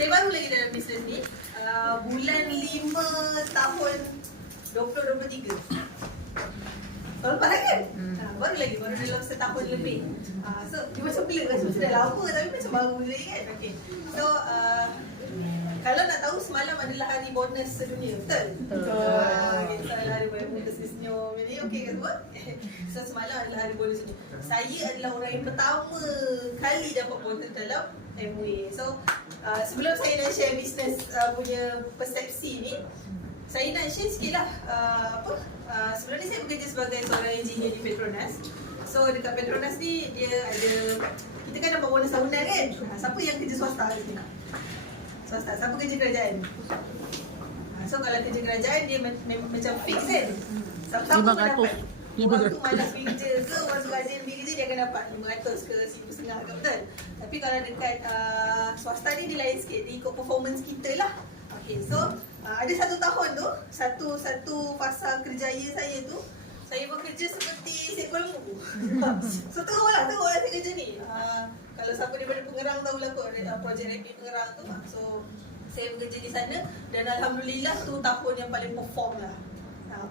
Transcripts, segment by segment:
Saya baru lagi dalam bisnes ni. Bulan 5 tahun 2023. Tahun lepas lagi kan? Baru dalam setahun lebih. So, dia macam pelik macam dah lama tapi macam baru lagi kan? Okay. So, kalau nak tahu semalam adalah hari bonus sedunia, betul? Betul. So, adalah hari bonus sesenyum ini, okey ke semua? So, semalam adalah hari bonus sedunia. Saya adalah orang yang pertama kali dapat bonus dalam MWay. So, sebelum saya nak share bisnes punya persepsi ni, saya nak share sikit lah sebelum ni saya bekerja sebagai seorang engineer di Petronas. So dekat Petronas ni dia ada, kita kan dapat bonus tahunan kan. Siapa yang kerja swasta di sini? Swasta, siapa kerja kerajaan? So kalau kerja kerajaan dia macam fix kan. Siapa-siapa pun dapat. Orang tu malas pergi kerja ke, orang tu rajin pergi kerja, dia akan dapat 500 ke 1,500 ke, betul? Tapi kalau dekat swasta ni dia lain sikit, dia ikut performance kita lah. Okay, so ada satu tahun tu, satu fasa kerjaya saya tu, saya bekerja seperti seekor lembu. So tengoklah saya kerja ni. Kalau siapa daripada Pengerang tahulah kot projek Rapid Pengerang tu. So saya bekerja di sana dan alhamdulillah tu tahun yang paling perform lah.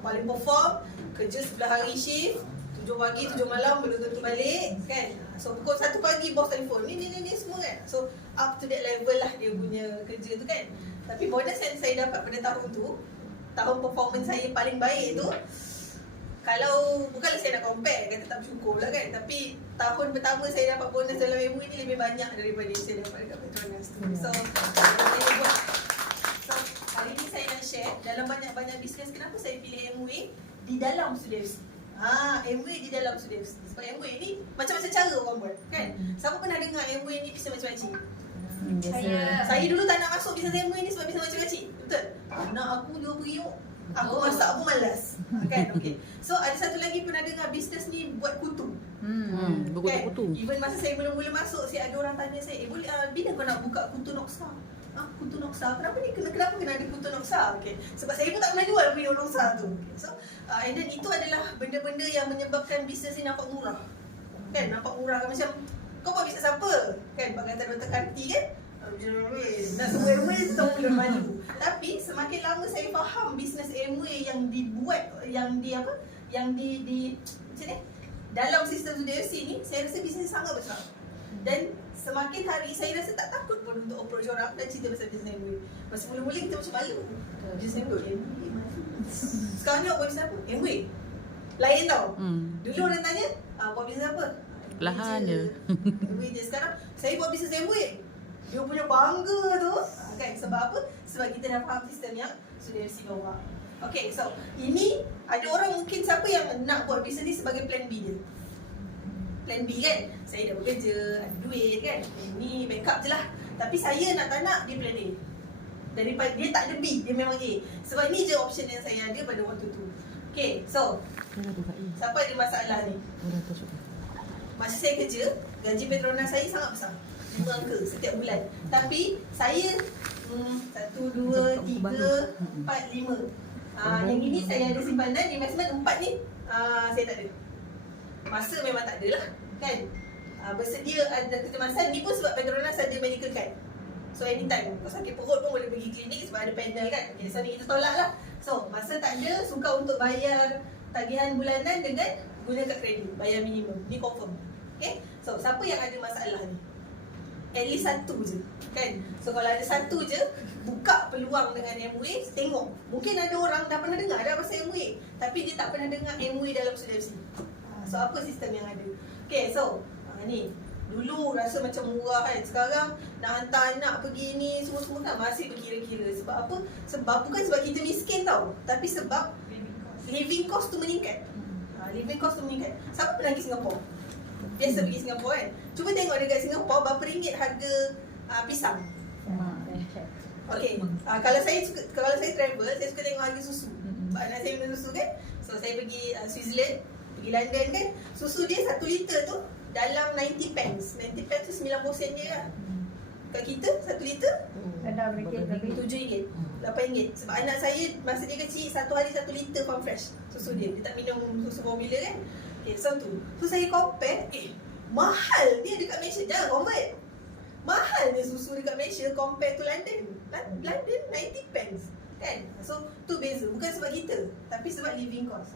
Paling perform, kerja 11 hari shift, 7 pagi, 7 malam belum tentu balik kan. So pukul 1 pagi bos telefon, ni semua kan. So up to that level lah dia punya kerja tu kan. Tapi bonus yang saya dapat pada tahun tu, tahun performance saya paling baik tu, kalau bukanlah saya nak compare, kata tak bersyukur lah kan. Tapi tahun pertama saya dapat bonus dalam MWay ni lebih banyak daripada yang saya dapat dekat Petronas tu. So hari ni saya nak share dalam banyak-banyak bisnes kenapa saya pilih MWay di dalam Sulawesi. MWay di dalam Sulawesi. Sebab MWay ni macam-macam cara orang buat kan. Siapa pernah dengar MWay ni bisnes macam-macam? Saya dulu tak nak masuk bisnes MWay ni sebab bisnes macam-macam. Betul? Anak aku dia periuk, aku masak pun malas. Kan? Okay. So ada satu lagi pernah dengar bisnes ni buat kutu. Kan? Even masa saya mula-mula masuk, saya ada orang tanya saya, boleh bila kau nak buka kutu Noksa? Kutu Noksa, kenapa kena ada kutu Noksa? Okay. Sebab saya pun tak pernah jual punya Noksa tu. Okay. So, and then itu adalah benda-benda yang menyebabkan bisnes ni nampak murah. Kan, nampak murah kan, macam kau buat bisnes apa? Kan, pakai kata Dr. Karti kan? Nak semua MWay tu tak boleh maju. Tapi semakin lama saya faham bisnes MWay yang dibuat, yang di macam ni, dalam sistem Sulawesi ni, saya rasa bisnes sangat besar. Dan semakin hari saya rasa tak takut pun untuk approach orang dan cerita pasal bisnes MWay. Masa mula-mula kita macam malu. Bisnes MWay sekarang ni buat bisnes apa? MWay lain tau. Dulu orang tanya, buat bisnes apa? Lahan je. MWay je. Sekarang saya buat bisnes MWay, dia punya bangga tu kan. Sebab apa? Sebab kita dah faham sistem yang Sulawesi bawah. Okay, so ini ada orang mungkin siapa yang nak buat bisnes ni sebagai plan B dia. Plan B kan, saya dah bekerja, ada duit kan, ini backup je lah. Tapi saya nak tak nak, dia plan A. Daripada dia tak ada B, dia memang A. Sebab ni je option yang saya ada pada waktu tu. Okay, so siapa ada masalah ni? Masa saya kerja, gaji Petronas saya sangat besar, 5 angka setiap bulan. Tapi saya 1, 2, 3, 4, 5. Yang ini saya ada simpanan, investment 4 ni saya tak ada. Masa memang tak ada lah kan. Bersedia ada kecemasan ni pun sebab Petronas ada medical card. So anytime kau sakit perut pun boleh pergi klinik sebab ada panel kan. Okay, so ni kita tolak lah. So masa tak ada, suka untuk bayar tagihan bulanan dengan guna kad kredit, bayar minimum. Ni confirm. Okay, so siapa yang ada masalah ni? At least satu je kan. So kalau ada satu je, buka peluang dengan MWay, tengok. Mungkin ada orang dah pernah dengar dah pasal MWay, tapi dia tak pernah dengar MWay dalam Sulawesi. So apa sistem yang ada? Okay, so ni dulu rasa macam murah kan. Sekarang nak hantar anak pergi ni semua-semua kan masih berkira-kira. Sebab apa? Sebab bukan sebab kita miskin tau, tapi sebab living cost tu meningkat. Living cost tu meningkat. Siapa pernah pergi Singapura? Biasa pergi Singapura kan. Cuba tengok dekat Singapura berapa ringgit harga pisang. Okay, kalau saya travel, saya suka tengok harga susu. Sebab anak saya minum susu kan. So saya pergi Switzerland, pergi London kan, susu dia 1 liter tu dalam 90 pence. 90 pence tu 90 sen je lah. Kat kita 1 liter RM7, RM8. Sebab anak saya masa dia kecil, satu hari 1 liter farm fresh susu dia. Dia tak minum susu formula kan. Okay, so tu. So saya compare, mahal dia dekat Malaysia. Jangan convert. mahal je susu dekat Malaysia compare to London. London 90 pence kan. So tu beza, bukan sebab kita, tapi sebab living cost.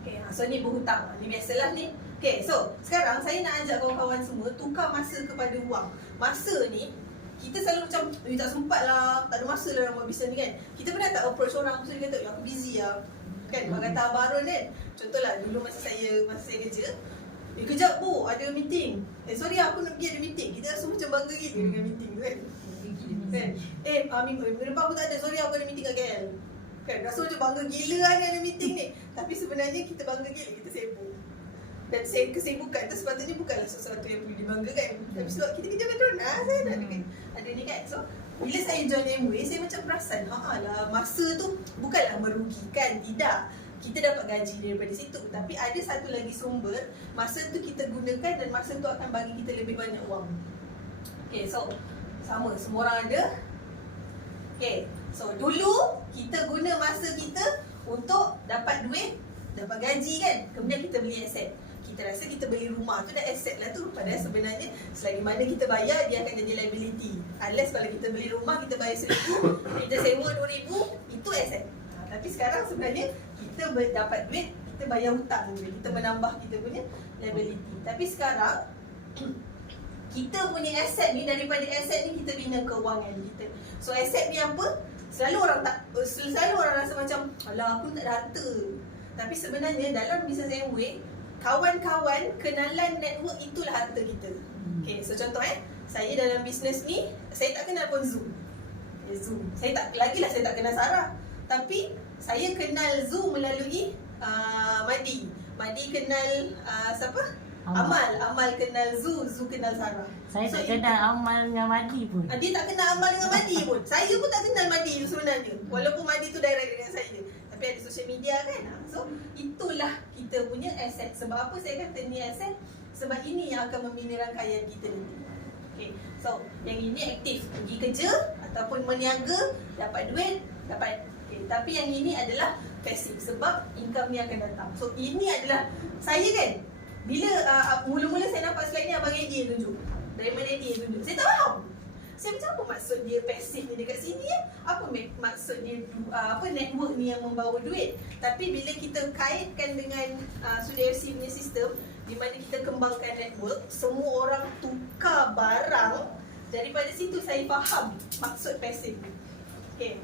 Okay, so ni berhutang. Ni biasalah ni. Okay, so sekarang saya nak ajak kawan-kawan semua tukar masa kepada wang. Masa ni kita selalu macam, tak sempat lah, tak ada masa lah nak buat bisnes ni kan. Kita pernah tak approach orang, so dia kata, aku busy lah kan. Orang kata Abang Harun kan, contohlah dulu masa saya kerja, kejap bu, ada meeting. Sorry aku nak pergi ada meeting. Kita rasa macam bangga gitu dengan meeting tu kan. Minggu depan aku tak ada, sorry aku ada meeting kat KL kan. Rasa macam bangga gila lah ni ada meeting ni. Tapi sebenarnya kita bangga gila, kita sibuk. Dan kesibukan tu sepatutnya bukanlah sesuatu yang perlu dibanggakan. Tapi sebab kita kerja Petronas, saya dah ada ni kan. So bila saya join Amway, saya macam perasan lah, masa tu bukanlah merugikan, tidak. Kita dapat gaji daripada situ. Tapi ada satu lagi sumber, masa tu kita gunakan dan masa tu akan bagi kita lebih banyak wang. Okay, so sama, semua orang ada. Okay, so dulu kita guna masa kita untuk dapat duit, dapat gaji kan. Kemudian kita beli aset. Kita rasa kita beli rumah tu dah aset lah tu. Padahal sebenarnya selagi mana kita bayar, dia akan jadi liability. Unless kalau kita beli rumah, kita bayar RM1,000, kita sewa RM2,000, itu aset. Tapi sekarang sebenarnya kita dapat duit, kita bayar hutang dulu. Kita menambah kita punya liability. Tapi sekarang kita punya aset ni, daripada aset ni kita bina kewangan kita. So aset ni apa? Selalu orang rasa macam, alah aku tak ada harta. Tapi sebenarnya dalam bisnes Amway, kawan-kawan, kenalan, network itulah harta kita. Okay, so contoh saya dalam bisnes ni, saya tak kenal pun Zoom. Saya tak kenal Sarah. Tapi saya kenal Zoom melalui Madi. Madi kenal siapa? Amal kenal Zu kenal Sarah. Saya tak kenal Amal dengan Madi pun. Dia tak kenal Amal dengan Madi pun. Saya pun tak kenal Madi tu sebenarnya. Walaupun Madi tu direct dengan saya. Tapi ada social media kan. So itulah kita punya aset. Sebab apa saya kata ni aset? Sebab ini yang akan membina rangkaian kita nanti. Okay, so yang ini aktif, pergi kerja ataupun meniaga, dapat duit, dapat. Okay, tapi yang ini adalah pasif sebab income ni akan datang. So ini adalah saya kan. Bila mula-mula saya nampak slide ni, Abang Eddie yang tunjuk. Daripada Eddie yang tunjuk, saya tak faham. Saya macam apa maksud dia pasif ni dekat sini ya? Apa maksud dia network ni yang membawa duit? Tapi bila kita kaitkan dengan Suria FC punya sistem, di mana kita kembangkan network, semua orang tukar barang. Daripada situ saya faham maksud pasif ni. Okay.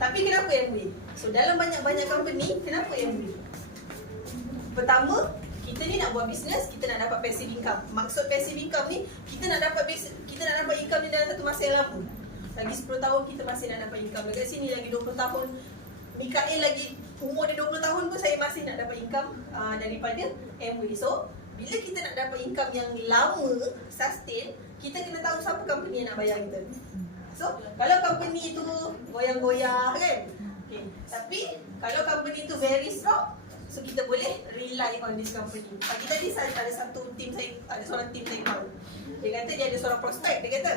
Tapi kenapa Amway? So dalam banyak-banyak company, kenapa Amway? Pertama, kita ni nak buat bisnes, kita nak dapat passive income. Maksud passive income ni, kita nak dapat income ni dalam satu masa yang lama. Lagi 10 tahun kita masih nak dapat income. Dekat sini lagi 20 tahun. Mikael lagi umur dia 20 tahun pun saya masih nak dapat income daripada Amway. So, bila kita nak dapat income yang lama, sustain, kita kena tahu siapa company yang nak bayar kita. So, kalau company tu goyang-goyang kan. Okay. Tapi, kalau company tu very strong, so kita boleh rely on this company. Pagi tadi ada seorang tim saya tahu. Dia kata dia ada seorang prospek. Dia kata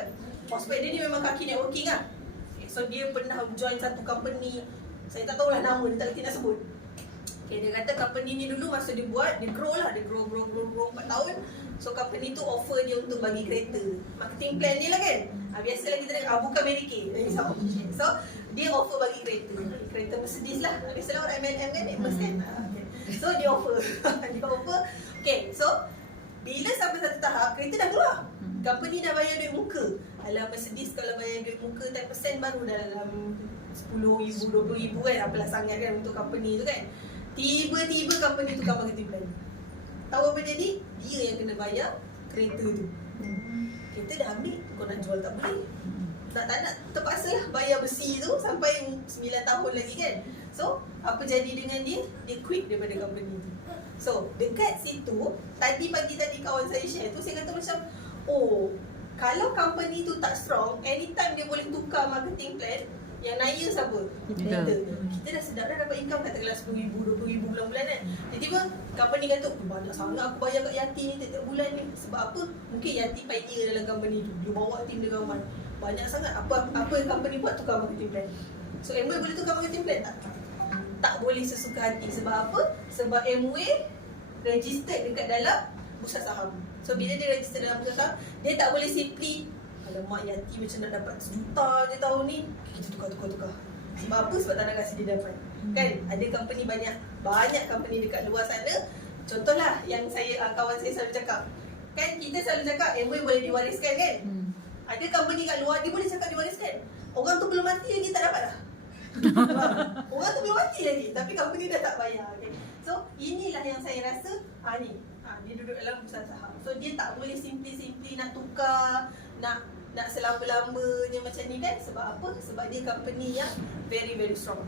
prospek dia ni memang kaki networking lah. Okay, so dia pernah join satu company. Saya tak tahulah nama, dia tak kerti nak sebut. Okay, dia kata company ni dulu masa dia buat, dia grow lah. Dia grow 4 tahun. So company tu offer dia untuk bagi kereta. Marketing plan dia lah kan. Biasalah kita bukan Mary Kay. So dia offer bagi kereta. Kereta Mercedes lah. Biasalah orang MLM kan, Mercedes. So dia offer. Okay, so bila sampai satu tahap, kereta dah keluar. Company dah bayar duit muka. Alah Mercedes kalau bayar duit muka 10% baru dalam RM10,000, RM20,000 kan. Apalah sangat kan untuk company tu kan. Tiba-tiba company tukar marketing plan. Tahu apa jadi? Dia yang kena bayar kereta tu. Kereta dah ambil, kau nak jual tak boleh. Tak nak, terpaksa lah bayar besi tu sampai 9 tahun lagi kan. So, apa jadi dengan dia? Dia quit daripada company tu. So, dekat situ, pagi tadi kawan saya share tu, saya kata macam, oh, kalau company tu tak strong, anytime dia boleh tukar marketing plan, yang naya siapa? Kita. Kita dah sedap dah dapat income katakanlah RM10,000, RM20,000 bulan-bulan kan. Tiba-tiba company kata, banyak sangat aku bayar kat Yati ni tiap-tiap bulan ni. Sebab apa? Mungkin Yati pioneer dalam company tu. Dia bawa tim dia ramai. Banyak sangat. Apa yang company buat, tukar marketing plan. So Amway boleh tukar marketing plan tak? Tak boleh sesuka hati. Sebab apa? Sebab Amway registered dekat dalam bursa saham. So bila dia register dalam bursa saham, dia tak boleh simply alamak Yati macam nak dapat sejuta je tahun ni, kita tukar. Sebab apa? Sebab tak nak kasi dia dapat. Kan? Ada company banyak company dekat luar sana. Contohlah yang kawan saya selalu cakap. Kan kita selalu cakap Amway boleh diwariskan kan? Ada company kat luar dia boleh cakap diwariskan. Orang tu belum mati lagi tak dapat lah. Orang tu belum mati lagi tapi company dah tak bayar. Okay? So inilah yang saya rasa dia duduk dalam bursa saham. So dia tak boleh simply nak tukar, nak selama-lamanya macam ni kan. Sebab apa? Sebab dia company yang very strong.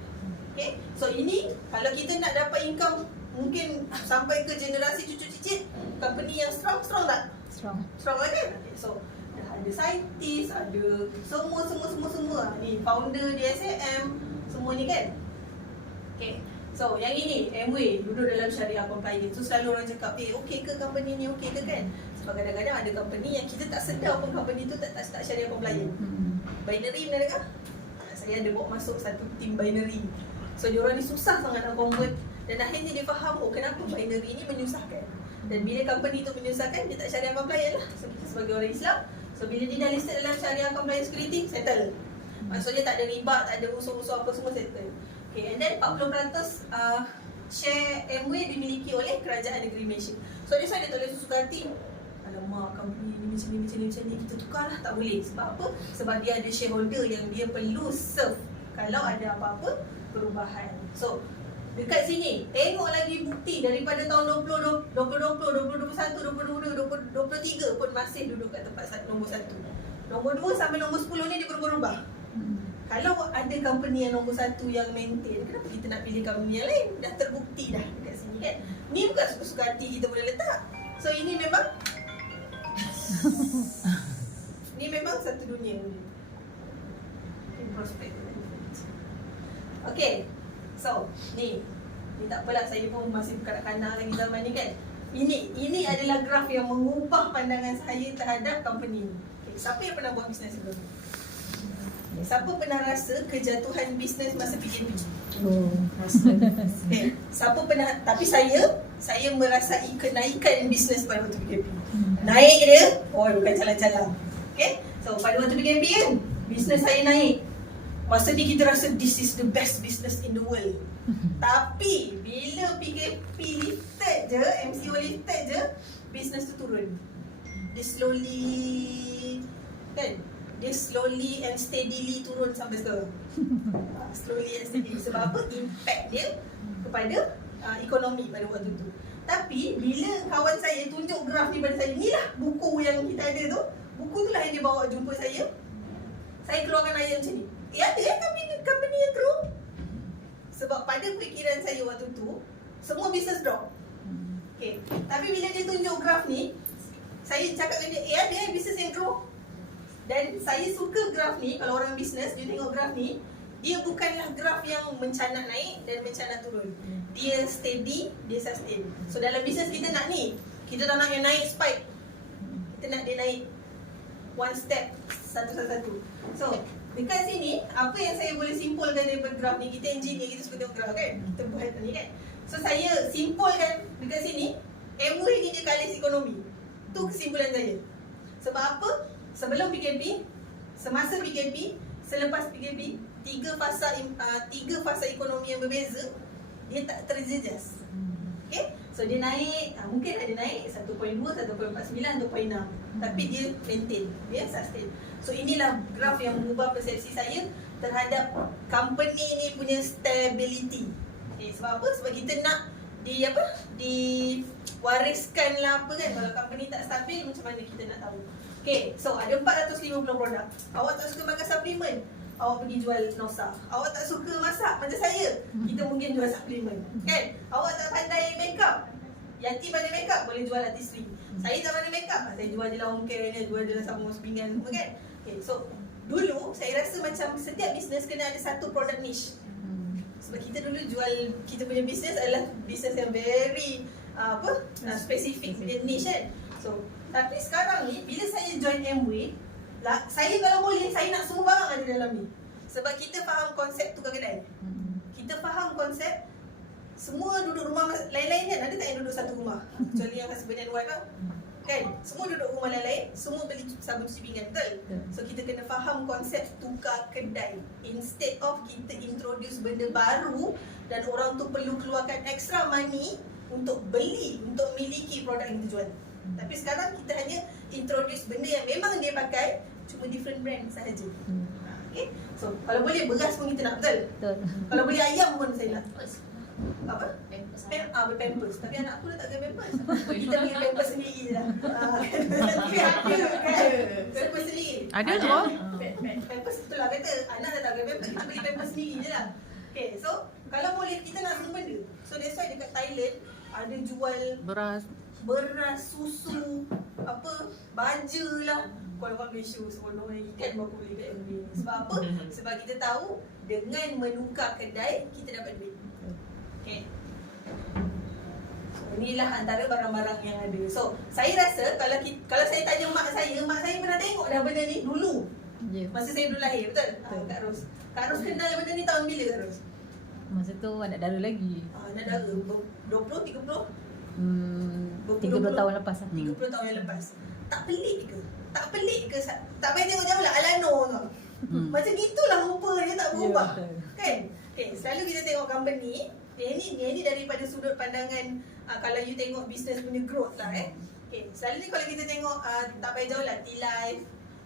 Okay? So ini kalau kita nak dapat income mungkin sampai ke generasi cucu cicit, company yang strong tak? Strong kan? Okay, so ada scientist, ada semua ni founder di SAM, semua ni kan. Okay. So yang ini Amway duduk dalam syariah compliance. So selalu orang cakap okey ke company ni, okey ke kan? Sebab kadang-kadang ada company yang kita tak sedar pun company tu tak syariah compliant. Binary pernah dengar? Saya ada bawa masuk satu team binary. So diorang ni susah sangat nak convert. Dan akhirnya dia faham kenapa binary ni menyusahkan. Dan bila company tu menyusahkan, dia tak syariah compliant lah. So kita sebagai orang Islam, so bila dia dah listed dalam syariah compliance security, settle. Maksudnya tak ada riba, tak ada usul-usul apa, semua settle. Okay, and then 40% share Amway dimiliki oleh kerajaan negeri Malaysia. So that's why dia tak boleh suka hati. Alamak, company ni macam ni, kita tukar lah. Tak boleh. Sebab apa? Sebab dia ada shareholder yang dia perlu serve kalau ada apa-apa perubahan. So dekat sini, tengok lagi bukti daripada tahun 2020, 2021, 2022, 2023 pun masih duduk kat tempat nombor 1. Nombor 2 sampai nombor 10 ni dia berubah-ubah. Kalau ada company yang nombor 1 yang maintain, kenapa kita nak pilih company yang lain? Dah terbukti dah dekat sini kan. Ni bukan suka-suka hati kita boleh letak. So ini memang ni memang satu dunia. Prospect. Okay. So, ni tak apalah, saya pun masih kanak-kanak lagi zaman ni kan. Ini adalah graf yang mengubah pandangan saya terhadap company ni. Okay, siapa yang pernah buat bisnes sebelum ni? Siapa pernah rasa kejatuhan bisnes masa PKP? Okay. Siapa pernah, tapi saya merasai kenaikan bisnes pada waktu PKP. Naik dia, bukan jalan-jalan. Okay, so pada waktu PKP kan, bisnes saya naik. Masa ni kita rasa this is the best business in the world. Tapi bila PKP lifted je, MCO lifted je, business tu turun. Dia slowly and steadily turun sampai sekarang. Slowly and steadily. Sebab apa? Impact dia kepada ekonomi pada waktu tu. Tapi bila kawan saya tunjuk graf ni pada saya, inilah buku yang kita ada tu. Buku tu lah yang dia bawa jumpa saya. Saya keluarkan ayat macam ni. Ada company yang grow. Sebab pada fikiran saya waktu tu, semua business drop. Okay. Tapi bila dia tunjuk graf ni, saya cakap dengan dia, ada business yang grow. Dan saya suka graf ni. Kalau orang business, dia tengok graf ni, dia bukanlah graf yang mencanak naik dan mencanak turun. Dia steady, dia sustain. So dalam business kita nak ni, kita tak nak yang naik spike. Kita nak dia naik one step, satu-satu. So dekat sini, apa yang saya boleh simpulkan daripada graf ni, kita engineer, kita suka tengok graf kan, kita buat ni kan. So saya simpulkan dekat sini, Amway ni dia kalis ekonomi. Tu kesimpulan saya. Sebab apa? Sebelum PKP, semasa PKP, selepas PKP, tiga fasa ekonomi yang berbeza, dia tak terjejas. Okay? So dia naik, mungkin ada naik 1.2, 1.49, 1.6. Tapi dia maintain, dia sustain. So inilah graf yang mengubah persepsi saya terhadap company ni punya stability. Okay, sebab apa? Sebab kita nak diwariskan lah apa kan. Kalau company tak stabil, macam mana kita nak tahu? Okay, so ada 450 produk. Awak tak suka makan suplemen, awak pergi jual Nosa. Awak tak suka masak macam saya, kita mungkin jual suplemen kan. Awak tak pandai makeup, Yati pandai makeup, boleh jual artistry. Saya tak pandai makeup, saya jual je lah home care ni, jual je lah sabun sepinggan semua kan. Okay, so dulu saya rasa macam setiap bisnes kena ada satu produk niche. Sebab kita dulu jual, kita punya bisnes adalah bisnes yang very spesifik, niche kan. So tapi sekarang ni, bila saya join Amway, saya kalau boleh, saya nak semua barang ada dalam ni. Sebab kita faham konsep tukar kedai. Kita faham konsep semua duduk rumah lain-lain kan. Ada tak yang duduk satu rumah? Kecuali yang husband and wife lah. Kan? Semua duduk rumah lain-lain, semua beli sabun cuci pinggan, betul? So kita kena faham konsep tukar kedai. Instead of kita introduce benda baru dan orang tu perlu keluarkan extra money untuk beli, untuk miliki produk yang kita jual. Tapi sekarang kita hanya introduce benda yang memang dia pakai, cuma different brand sahaja. Okay? So kalau boleh beras pun kita nak, betul? Betul. Kalau boleh ayam pun saya nak. Apa? Pampers. Pampers. Tapi anak aku dah tak pakai pampers. Kita beli pampers sendiri je lah. Tapi ada kan? Pampers sendiri. Ada tu. Pampers betul lah kata. Anak dah tak pakai pampers. Kita beli pampers sendiri je lah. Okay, so kalau boleh kita nak semua benda. So that's why dekat Thailand ada jual beras, susu, apa, baja lah. Kalau kat Malaysia seronok ikan baru boleh kat MB. Sebab apa? Sebab kita tahu dengan menukar kedai kita dapat duit. Okay. So, inilah antara barang-barang yang ada. So, saya rasa kalau saya tanya mak saya pernah tengok dah benda ni dulu. Ya. Masa saya belum lahir, betul? Kak Ros. Kak Ros kenal benda ni tahun bila Kak Ros? Masa tu anak dara lagi. Anak dara 20, 30? 30 tahun lepas lah. 30 tahun yang lepas. Tak pelik ke? Tak pelik ke? Tak payah tengok jauh lah Alano tau. Macam gitulah rupa dia tak berubah. Ya, betul. Kan? Okay, selalu kita tengok company ini daripada sudut pandangan kalau you tengok business punya growth lah Okay, selalu ni kalau kita tengok tak payah jauh lah T-Life,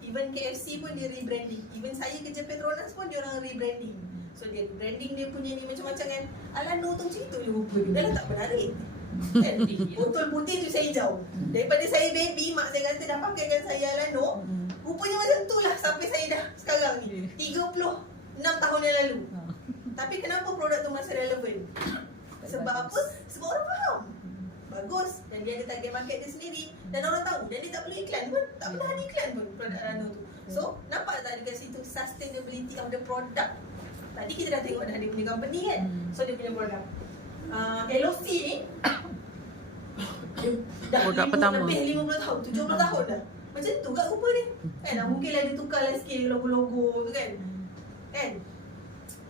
even KFC pun dia rebranding. Even saya kerja Petronas pun dia orang rebranding. So dia rebranding dia punya ni macam-macam kan. Alano tu macam itu je rupa dia. Dah lah tak menarik kan? Botol putih tu saya hijau. Daripada saya baby, mak saya kata dah pakaikan saya Alano. Rupanya macam tu lah sampai saya dah sekarang ni 36 tahun yang lalu. Tapi kenapa produk tu masih relevan? Sebab apa? Sebab orang faham. Bagus. Dan dia ada target market dia sendiri. Dan orang tahu. Dan dia tak perlu iklan pun. Tak pernah ada iklan pun produk Alano tu. So, nampak tak dekat situ sustainability of the product. Tadi kita dah tengok dah dia punya company kan. So, dia punya produk. LOC ni dah Produk pertama. lebih 50 tahun, 70 tahun dah. Macam tu kat rupa ni. Kan mungkinlah dia tukarlah sikit logo-logo tu kan. Kan?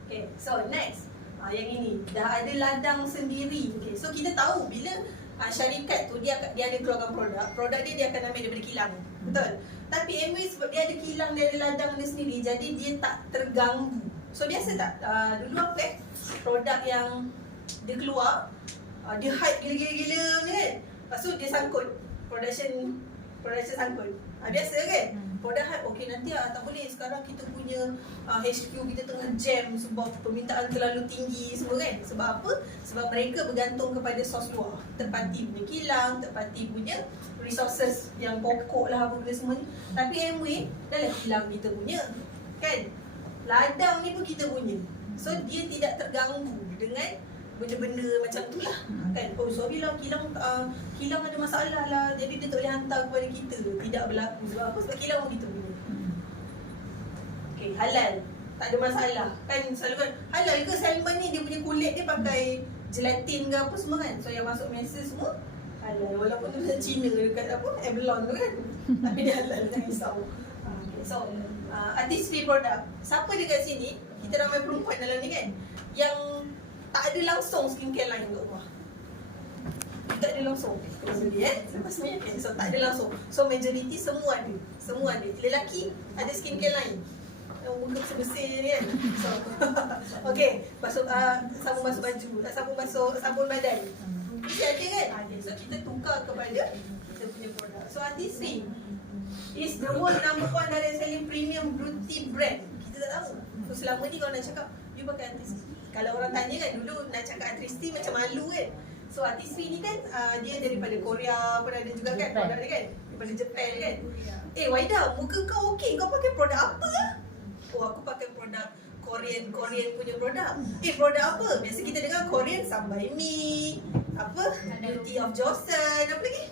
Okay, so next. Yang ini dah ada ladang sendiri. Okay, so kita tahu bila syarikat tu dia ada keluarkan produk dia akan ambil daripada kilang. Betul. Tapi Amway sebab dia ada kilang, dia ada ladang dia sendiri, jadi dia tak terganggu. So biasa tak dulu apa produk yang dia keluar dia hype gila-gila ni kan. Lepas tu dia sangkut production sangkut. Biasa kan? Produk hype, okay nanti tak boleh sekarang kita punya HQ kita tengah jam sebab permintaan terlalu tinggi semua kan. Sebab apa? Sebab mereka bergantung kepada sos luar. Terpati punya kilang, terpati punya resources yang pokok lah apa benda semua ni. Tapi Amway dah lah kilang kita punya kan. Ladang ni pun kita punya. So dia tidak terganggu dengan benda-benda macam tu lah kan. Oh sorry lah kilang ada masalah lah, jadi dia tak boleh hantar kepada kita. Tidak berlaku. Sebab apa? Sebab kilang pun kita punya. Okay, halal, tak ada masalah kan. Selalu kan halal ke salmon ni dia punya kulit dia pakai gelatin ke apa semua kan. So yang masuk mensa semua halal. Walaupun tu macam Cina dekat apa abalone tu kan. Tapi dia halal, jangan risau. Okay, so artistry product. Siapa dekat sini, kita ramai perempuan dalam ni kan, yang tak ada langsung skincare line kat rumah. Tak ada langsung. Kena beli lepas ni. Okay, so tak ada langsung. So majority semua ada. Semua ada. Lelaki ada skincare line. Muka bersih ni kan. So okay, sabun basuh baju, sabun badan. Mesti ada kan? So kita tukar kepada kita punya produk. So artistry is the world number 1 direct selling premium beauty brand. Kita tak tahu. So selama ni kalau nak cakap you pakai artistry, kalau orang tanya kan, dulu nak cakap artistry macam malu kan. So artistry ni kan dia daripada Korea pun ada juga kan produk dia kan, daripada Japan kan. Waida, muka kau okey, kau pakai produk apa lah? Oh aku pakai produk Korean punya produk. Produk apa? Biasa kita dengar Korean Sambai Mi, apa Beauty of Joseon, apa lagi?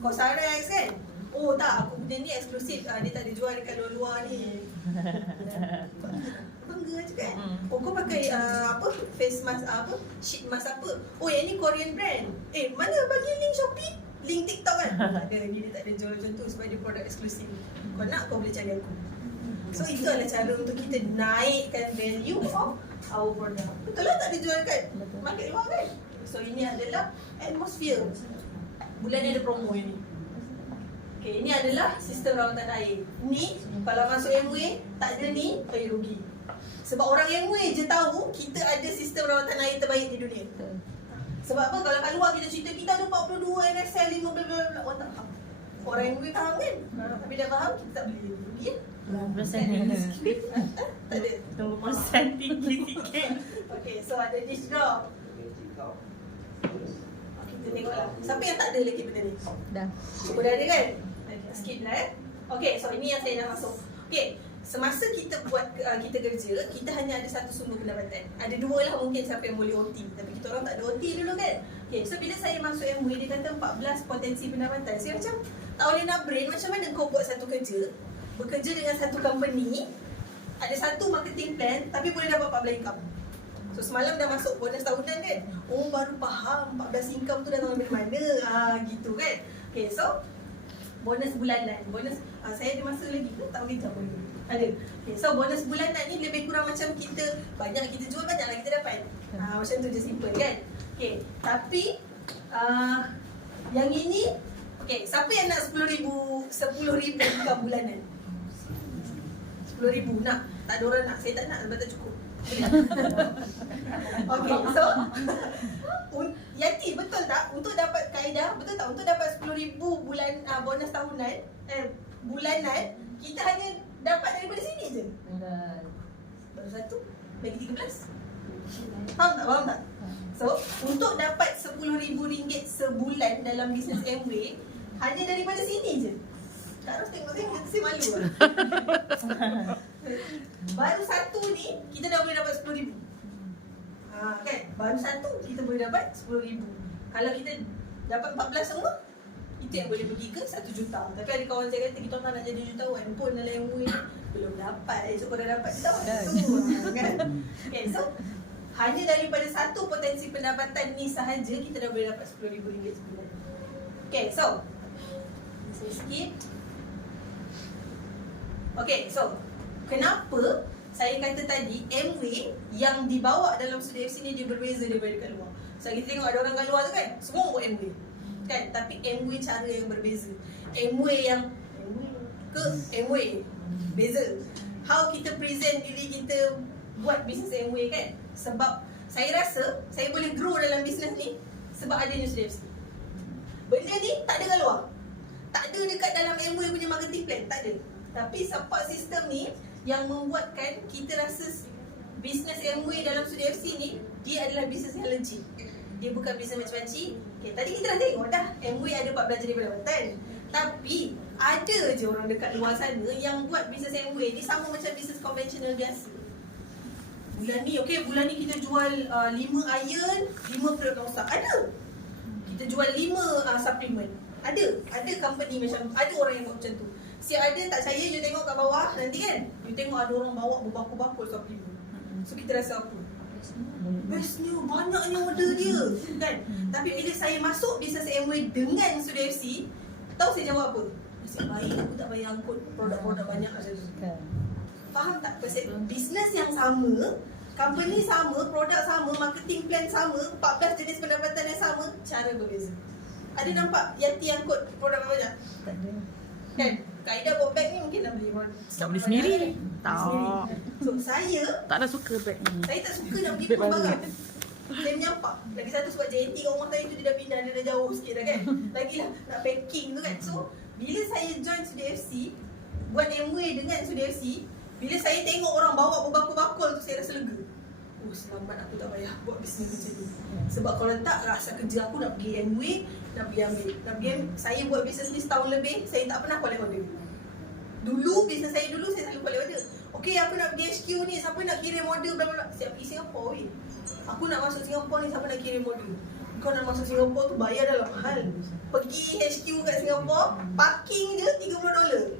COSRX kan. Oh tak, aku punya ni eksklusif. Dia tak ada jual dekat luar-luar ni. Bangga je kan. Oh kau pakai apa face mask, apa sheet mask apa. Oh yang ni Korean brand. Mana bagi link Shopee, link TikTok kan. Tak ada, dia tak ada jual macam tu sebab dia produk eksklusif. Kau nak kau boleh cari aku. So itu adalah cara untuk kita naikkan value of our product. Betul lah tak dijual kat market luar kan. So ini adalah atmosphere. Bulan ni ada promo ini. Okay, ini adalah sistem rawatan air. Ni kalau masuk MWay tak ada ni, rugi. Sebab orang MWay je tahu kita ada sistem rawatan air terbaik di dunia. Betul. Sebab apa? Kalau kat luar kita cerita kita ada 42 NSL 5 bla bla bla, orang tak faham. Orang MWay faham kan? Tapi dah faham kita tak boleh rugi ya. Persen tinggi sikit. Tak ada. 2% tinggi sikit. Okay, so ada dish draw. Kita tengoklah. Siapa yang tak ada lagi benda ni? Dah. Cuba dah ada kan? Skip lah Okay, so ini yang saya nak masuk. Okay, semasa kita buat kita kerja, kita hanya ada satu sumber pendapatan. Ada dua lah mungkin siapa yang boleh OT. Tapi kita orang tak ada OT dulu kan. Okay, so bila saya masuk MWay, dia kata 14 potensi pendapatan. Saya macam tak boleh nak brain macam mana kau buat satu kerja, bekerja dengan satu company, ada satu marketing plan tapi boleh dapat 14 income. So semalam dah masuk bonus tahunan kan. Oh baru faham 14 income tu datang dari mana. Gitu kan. Okay, so bonus bulanan. Bonus saya ada masa lagi ke? Tak boleh jawab lagi. Ada. Okay, so bonus bulanan ni lebih kurang macam kita banyak kita jual, banyaklah kita dapat. Macam tu je simple kan. Okay, tapi yang ini, okay, siapa yang nak 10,000 income bulanan? 10,000 nak? Tak ada orang nak. Saya tak nak sebab tak cukup. Okay, so Yati, betul tak? Untuk dapat kaedah, betul tak? Untuk dapat 10,000 bulan bonus tahunan, bulanan, kita hanya dapat daripada sini je. Baru satu, bagi 13. Faham tak? Faham tak? So, untuk dapat RM10,000 sebulan dalam bisnes MWay, hanya daripada sini je. Kak Ros tengok saya malu lah. Baru satu ni, kita dah boleh dapat RM10,000. Kan? Baru satu, kita boleh dapat RM10,000. Kalau kita dapat 14 semua, itu yang boleh pergi ke 1 juta. Tapi ada kawan saya kata, kita orang nak jadi jutawan pun dalam MWay ni belum dapat. Esok kalau dapat, kita dapat tu. Kan? Okay, so hanya daripada satu potensi pendapatan ni sahaja, kita dah boleh dapat RM10,000 sebulan. Okay, so saya skip. Okay, so kenapa saya kata tadi MWay yang dibawa dalam Studio FC ni dia berbeza daripada kat luar. So kita tengok ada orang kat luar tu kan, semua buat MWay kan, tapi MWay cara yang berbeza. MWay yang MWay beza. How kita present diri kita buat bisnes MWay kan. Sebab saya rasa saya boleh grow dalam bisnes ni sebab adanya Studio FC. Benda ni tak ada kat luar. Tak ada dekat dalam MWay punya marketing plan, tak ada. Tapi support system ni yang membuatkan kita rasa bisnes MWay dalam Studio FC ni dia adalah bisnes yang legit. Dia bukan bisnes macam-macam. Okay, tadi kita dah tengok dah MWay ada 14 jenis pendapatan. Tapi ada je orang dekat luar sana yang buat bisnes MWay ni sama macam bisnes konvensional biasa. Bulan ni, okay, bulan ni kita jual 5 iron, 5 produk rosak. Ada. Kita jual 5 suplemen. Ada company macam, ada orang yang buat macam tu. Siap ada, tak saya, you tengok kat bawah nanti kan, you tengok ada orang bawa berbakul-bakul suplemen. So kita rasa apa? Bestnya, banyaknya order dia kan. Tapi bila saya masuk bisnes MWay dengan Studio FC, tahu saya jawab apa? Nasib baik aku tak payah angkut produk-produk banyak macam tu. Faham tak? Konsep bisnes yang sama, company sama, produk sama, marketing plan sama, 14 jenis pendapatan yang sama, cara berbeza. Ada nampak Yati angkut produk banyak? Tak ada. Kan? Kaedah bawa beg ni mungkin dah beli produk. Tak boleh sendiri. Tak. So saya Tak ada suka beg ni. Saya tak suka nak beli pun barang. Saya menyampak. Lagi satu sebab JNT kat rumah saya tu dia dah pindah, dia dah jauh sikit dah kan. Lagilah nak packing tu kan. So bila saya join Studio FC, buat MWay dengan Studio FC, bila saya tengok orang bawa berbakul-bakul tu, saya rasa lega. Oh selamat aku tak payah buat bisnes macam ni. Sebab kalau tak, rasa kerja aku nak pergi MWay, nak pergi ambil. Saya buat bisnes ni setahun lebih, saya tak pernah collect order. Dulu, bisnes saya dulu, saya selalu collect order. Okay, aku nak pergi HQ ni, siapa nak kirim order, bla bla bla. Siap pergi Singapore weh. Aku nak masuk Singapore ni, siapa nak kirim order. Kau nak masuk Singapore tu bayar dah lah mahal. Pergi HQ kat Singapore, parking je $30.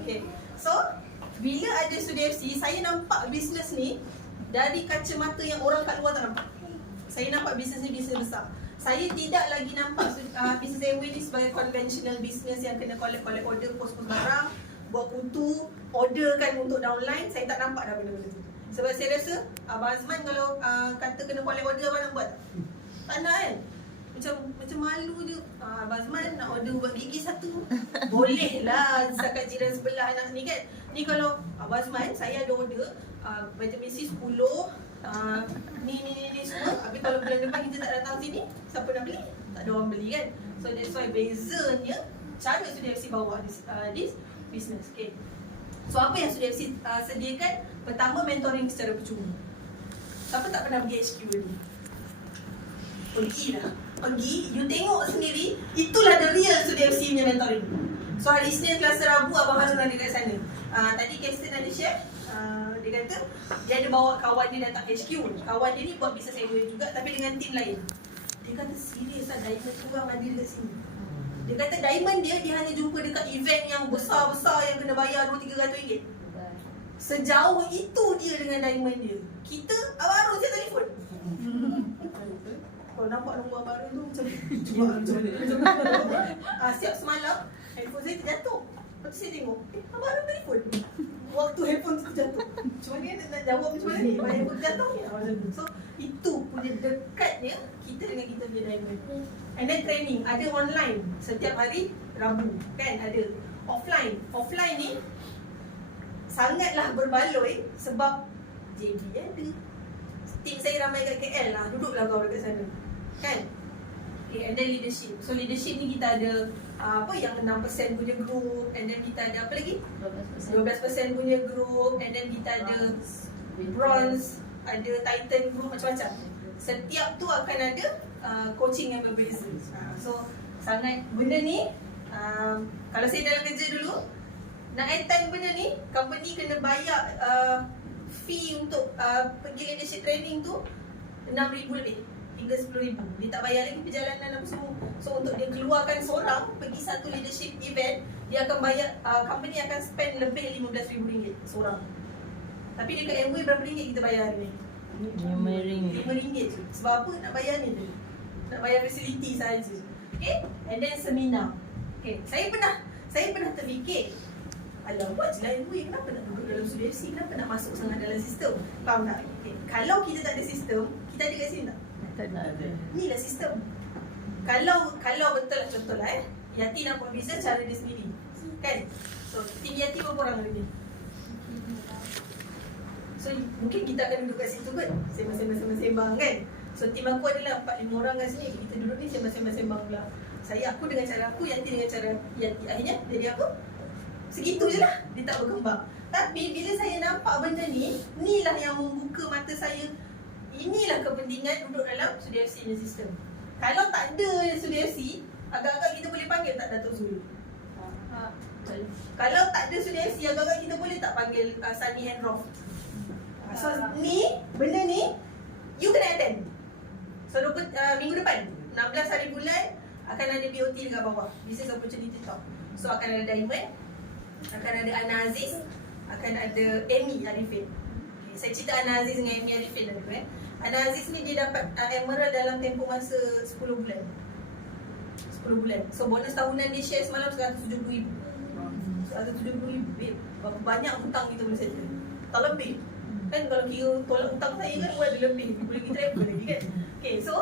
Okay. So, bila ada Studio FC, saya nampak bisnes ni dari kacamata yang orang kat luar tak nampak. Saya nampak bisnes ni bisnes besar. Saya tidak lagi nampak bisnes MWay ni sebagai conventional business yang kena collect order, post barang, buat kutu, orderkan untuk downline. Saya tak nampak dah benda-benda tu. Sebab saya rasa Abang Azman kalau kata kena collect order, abang nak buat? Tak nak kan? macam malu je. Bazman nak order ubat gigi satu. Boleh lah setakat jiran sebelah nak ni kan. Ni kalau Bazman saya ada order vitamin C 10 ni semua. Habis kalau bulan depan kita tak datang sini, siapa nak beli? Tak ada orang beli kan. So that's why bezanya cara Sudia FC bawa this business. Okay. So apa yang Sudia FC sediakan? Pertama, mentoring secara percuma. Siapa tak pernah pergi HQ ni? Pergilah. Pergi, you tengok sendiri, itulah the real Sudia FC punya mentoring. So hari Isnin, Selasa, Rabu Abang Harun ada kat sana. Tadi Kirsten ada share, dia kata dia ada bawa kawan dia datang HQ. Kawan dia ni buat bisnes MBA juga tapi dengan tim lain. Dia kata serius lah, diamond kurang ada dekat sini. Dia kata diamond dia hanya jumpa dekat event yang besar-besar yang kena bayar RM200-300. Sejauh itu dia dengan diamond dia. Kita, Abang Harun saya telefon. Kalau nampak nombor Abang Harun tu macam siap semalam, handphone saya terjatuh. Lepas tu saya tengok, Abang Harun telefon. Waktu handphone tu terjatuh. Macam mana nak jawab macam mana ni? Handphone terjatuh ni. So, itu punya dekatnya kita dengan kita punya diamond. And then training, ada online setiap hari Rabu. Kan ada. Offline ni sangatlah berbaloi sebab JB ada. Tim saya ramai kat KL lah, duduklah kau dekat sana. Kan? Okay, and then leadership. So leadership ni kita ada yang 6% punya group, and then kita ada apa lagi? 12% punya group, and then kita ada bronze, ada titan group, macam-macam. Setiap tu akan ada coaching yang berbeza. So sangat benda ni kalau saya dalam kerja dulu nak attend benda ni, company kena bayar fee untuk pergi leadership training tu RM6,000 lebih hingga RM10,000. Dia tak bayar lagi perjalanan apa semua. So untuk dia keluarkan seorang pergi satu leadership event, dia akan bayar, company akan spend lebih RM15,000 seorang. Tapi dekat MWay berapa ringgit kita bayar hari ni? RM5 je. Sebab apa? Nak bayar ni je. Nak bayar facility saja. Okay? And then seminar. Okay, saya pernah terfikir, alah buat je lah MWay, kenapa nak duduk dalam Sudia FC? Kenapa nak masuk sangat dalam sistem? Faham tak? Okay. Kalau kita tak ada sistem, kita ada kat sini tak? Tak ada. Inilah sistem. Kalau betul lah, contoh lah Yati nak buat bisnes cara dia sendiri. Kan? So tim Yati berapa orang lagi? So mungkin kita akan duduk kat situ kan? Sembang-sembang kan? So tim aku adalah 4-5 orang kat sini. Kita duduk ni sembang-sembang pula. Aku dengan cara aku, Yati dengan cara Yati. Akhirnya jadi apa? Segitu je lah, dia tak berkembang. Tapi bila saya nampak benda ni, inilah yang membuka mata saya. Inilah kepentingan duduk dalam Sudia FC punya sistem. Kalau tak ada Sudia FC, agak-agak kita boleh panggil tak Datuk Zul? Kalau tak ada Sudia FC, agak-agak kita boleh tak panggil Sunny Handroff? So ni, benda ni, you kena attend. So minggu depan, 16 hari bulan, akan ada BOT dekat bawah, Business Opportunity Talk. So akan ada Diamond, akan ada Ana Aziz, akan ada Amy Arifin. Okay, saya cerita Ana Aziz dengan Amy Arifin dulu Ana Aziz ni dia dapat Emerald dalam tempoh masa 10 bulan. 10 bulan. So bonus tahunan dia share semalam RM170,000. RM170,000. Berapa banyak hutang kita boleh settle? Tak lebih. Kan kalau kira tolak hutang saya kan ada lebih. Boleh kita travel lagi kan? Okay, so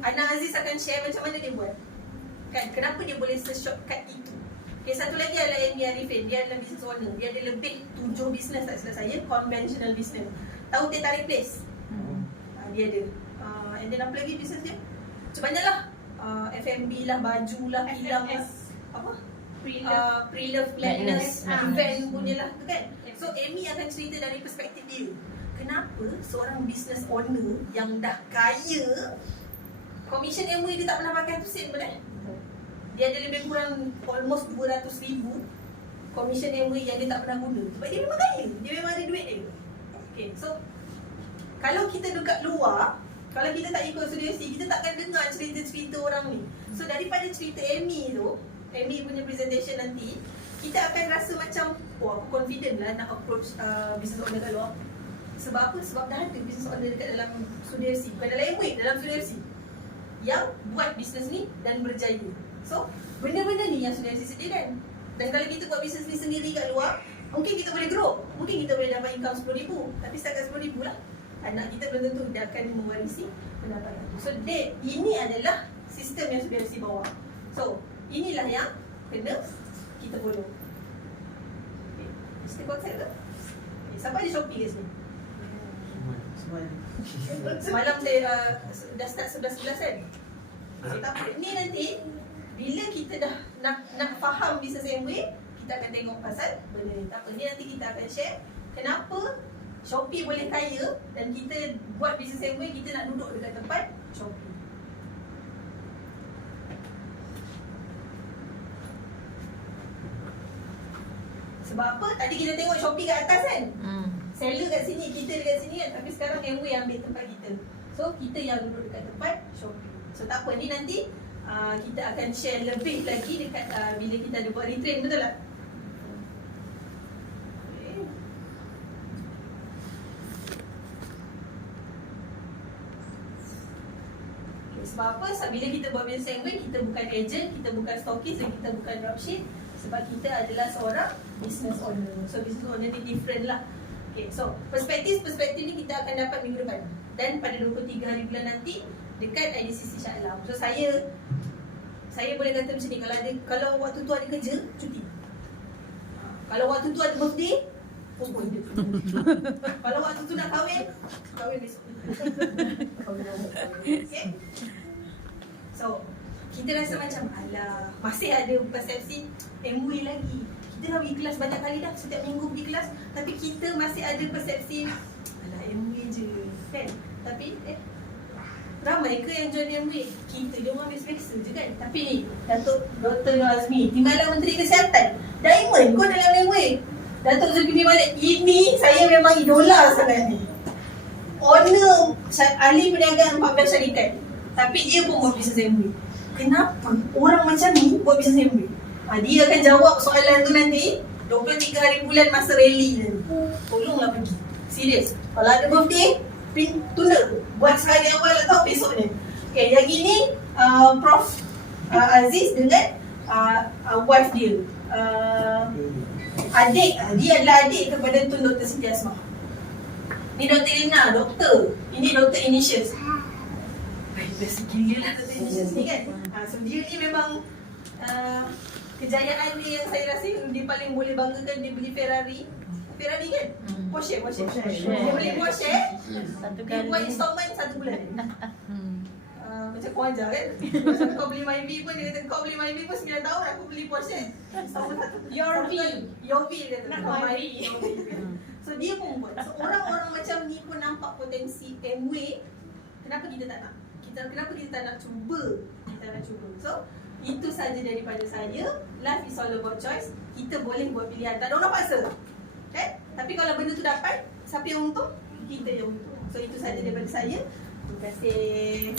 Ana Aziz akan share macam mana dia buat. Kan, kenapa dia boleh se-shortcut itu. Okay, satu lagi adalah Amy Arifin. Dia adalah business owner. Dia ada lebih 7 business tak silap saya. Conventional business. Tahu Teh Tarik Place? Dia ada. And then apa lagi business dia? Macam banyak lah. F&B lah, baju lah, kilang lah. Apa? Pre-love gladness. Event punya lah tu kan. So Amy akan cerita dari perspektif dia. Kenapa seorang business owner yang dah kaya, commission MWay dia tak pernah pakai tu sen pun Dia ada lebih kurang almost 200,000 commission MWay yang dia tak pernah guna. Sebab dia memang kaya. Dia memang ada duit dia. Okay, so kalau kita dekat luar, kalau kita tak ikut Sudia FC, kita takkan dengar cerita-cerita orang ni. So daripada cerita Amy tu, Amy punya presentation nanti, kita akan rasa macam, oh aku confident lah nak approach business owner kat luar. Sebab apa? Sebab dah ada business owner dekat dalam Sudia FC. Bukan dalam MWay, dalam Sudia FC, yang buat business ni dan berjaya. So benda-benda ni yang Sudia FC sediakan. Dan kalau kita buat business ni sendiri kat luar, mungkin kita boleh grow. Mungkin kita boleh dapat income RM10,000. Tapi setakat RM10,000 lah. anak kita belum tentu dia akan mewarisi pendapatan tu. So ini adalah sistem yang BFC bawa. So inilah yang kena kita follow. Okay. Mesti konsep tu. Okay. Siapa ada Shopee kat sini? Semalam saya dah start 11-11 kan. Tapi ni nanti bila kita dah nak faham business Amway, kita akan tengok pasal benda ni. Tak apa, ni nanti kita akan share kenapa Shopee boleh kaya dan kita buat business Amway, kita nak duduk dekat tempat Shopee. Sebab apa? Tadi kita tengok Shopee kat atas kan? Seller kat sini, kita dekat sini kan. Tapi sekarang Amway ambil tempat kita. So kita yang duduk dekat tempat Shopee. So tak apa, ni nanti kita akan share lebih lagi dekat bila kita ada buat retrain, betul tak? Okay. Okay, sebab apa? Sebab bila kita buat business Amway, kita bukan agent, kita bukan stockist dan kita bukan dropship. Sebab kita adalah seorang business owner. So business owner ni different lah. Okay, so perspektif ni kita akan dapat minggu depan. Dan pada 23 hari bulan nanti dekat IDCC Shah Alam. So saya boleh kata macam ni, kalau waktu tu ada kerja, cuti. Kalau waktu tu ada birthday, pun dia cuti. Kalau waktu tu nak kahwin besok. Okay? So kita rasa macam alah, masih ada persepsi Amway lagi. Kita dah pergi kelas banyak kali dah, setiap minggu pergi kelas, tapi kita masih ada persepsi alah Amway je, kan? Tapi ramai ke yang join Amway? Kita dia orang biasa-biasa je kan. Tapi ni Datuk Dr. Nur Azmi, Timbalan Menteri Kesihatan, diamond kot dalam Amway. Datuk Zulkifli Malik, ini saya memang idola sangat ni. Owner ahli perniagaan 14 syarikat, tapi dia pun buat bisnes Amway. Kenapa orang macam ni buat bisnes Amway? Dia akan jawab soalan tu nanti 23 hari bulan masa rally ni. Tolonglah pergi. Serius. Kalau ada birthday, tunda. Buat sehari awal atau besok ni. Okay, yang ini Prof Aziz dengan wife dia. Adik. Dia adalah adik kepada Tun Dr. Siti Asmah. Ni Dr. Lina, doktor. Ini Dr. Initius. Best gila lah Dr. Initius ni kan. So dia ni memang kejayaan dia yang saya rasa dia paling boleh banggakan. Dia beli Ferrari kan? Porsche. Dia beli Porsche, dia buat installment 1 bulan. Macam kau ajar kan? Macam kau beli Myvi pun, dia kata kau beli Myvi pun 9 tahun aku beli Porsche. Installment 1 bulan. Your V dia kata. Not Myvi. So dia pun buat. So orang-orang macam ni pun nampak potensi Amway. Kenapa kita tak nak? Kenapa kita tak nak cuba? So itu saja daripada saya. Life is all about choice. Kita boleh buat pilihan. Tak ada orang paksa. Okay? Tapi kalau benda tu dapat, siapa yang untung? Kita yang untung. So itu saja daripada saya. Terima kasih.